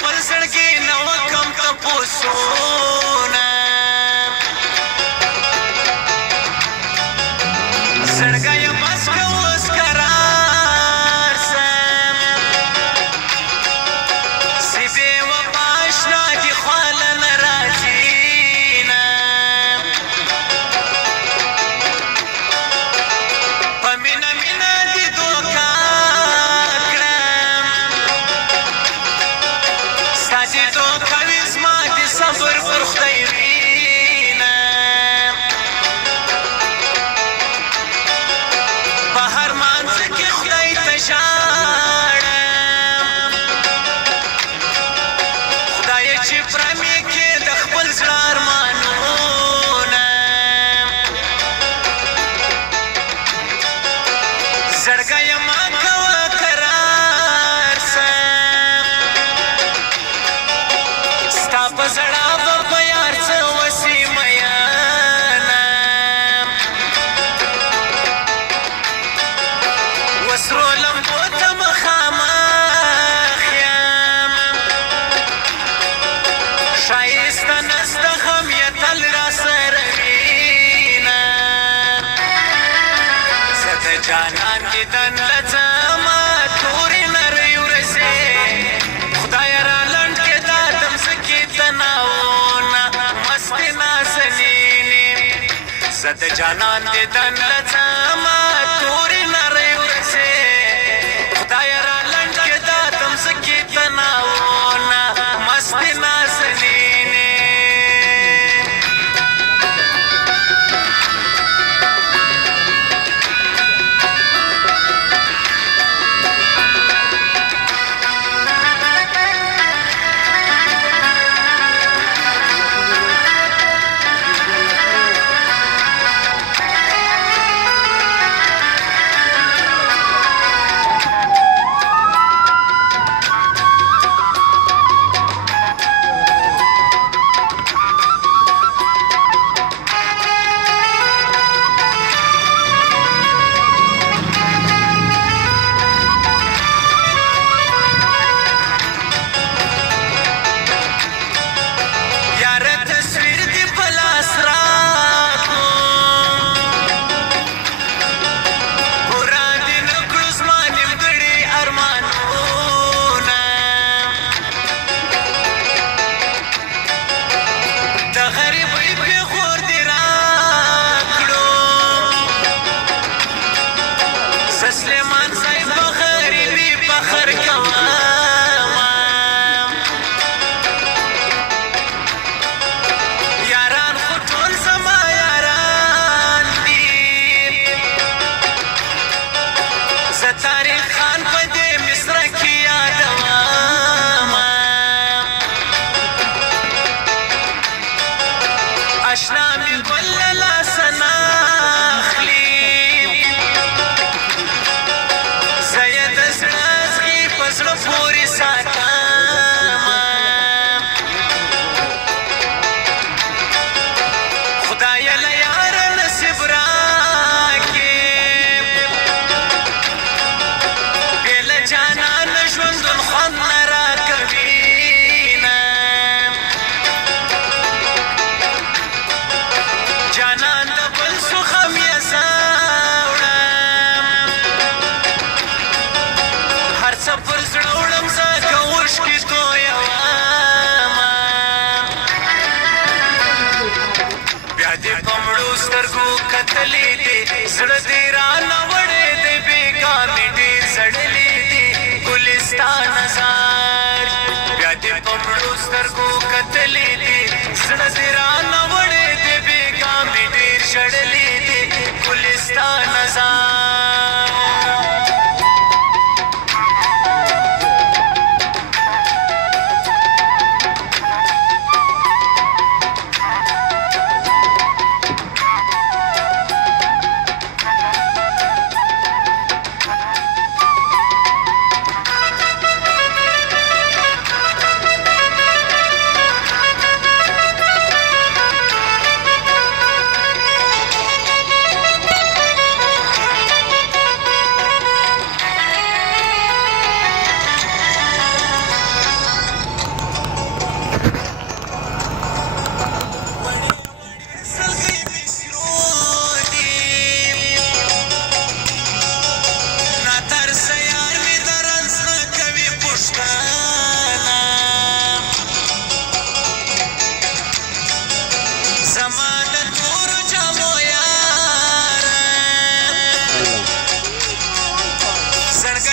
خپل زړګي نه وکم تپوسونه زړګی بس که اوس قرار سم سی بې وفا اشنا دي خواله نه راځینه په مینه مینه دي دوکه کړم ستا دي دوکه وي زما دي صبر پر خدای وینه په هر مانځه کې خدای ته ژاړم خدایه چې پرمې کې د خپل زړه ارمانونه زړګیه ما کوه قرار سم ستا په زړه به په یار څه وسي میینه وسرو لمبو ته مخامخ یم ښایسته نسته غم یې تل را سره وینه زه د جانان دیدن له ځمه تورې نرۍ ورځې خدایه را لنډ کې دا د مځکې تناوونه مستې نازنینې زه د جانان دیدن له ځمه تورې نرۍ ورځې خدایه را لنډ کې دا د مځکې تناوونه مستې نازنینې یاره تصویر دې په لاس راکړو پوره دې نه کړو زما نیمګړي ارمانونه د غریبۍ پېغور دې راکړو زه سلیمان صاحب په غریبي فخر کومه یاران خو ټول زما یاران دي زه تاریخ خان په دې مصره کې یادوم اشنا مې ګل له لاسه نه اخلي زه یې د زړه زغي په زړه پورې ساتم خدایه له یاره نصیب راکړې بې له جانانه ژوندون خوند نه راکوینه جانان د بل څو غم یې زه وړم هر څه پر زړه وړم زه که اوښکې تویومه بیا دې په مړو سترګو کتلې دي زړه دې رانه وړی دی بېګا مې ډېر زړلې دي ګلستان نظر بیا دې په مړو سترګو کتلې دي زړه دې رانه وړی دی بېګا مې ډېر ژړلې دي ګلستان نظر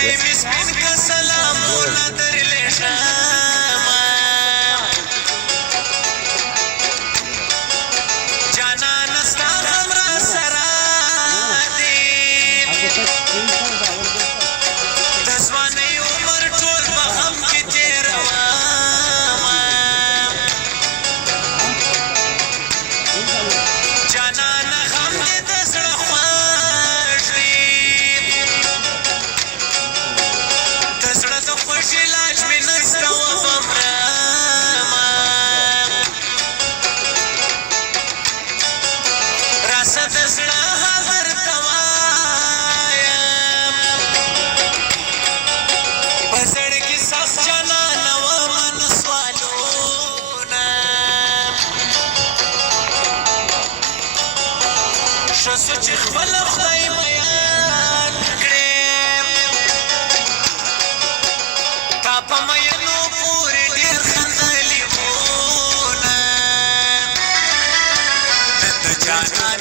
زه مې سپین که سلامونه درلېږمه جانانه ستا غم راسره دی د ځوانۍ عمر ټول په غم کې تېرومه جانانه غم دې د زړه خوږ وي د زړه د خوږ علاج مې نسته وبه مرمه راسه د زړه حال درته وایم په زړګي سخت جانانه ومه نسوالونه ښه سو چې خپله خدای میین کړې تا په مینو پورې ډېر خندلي وونه نن د جانان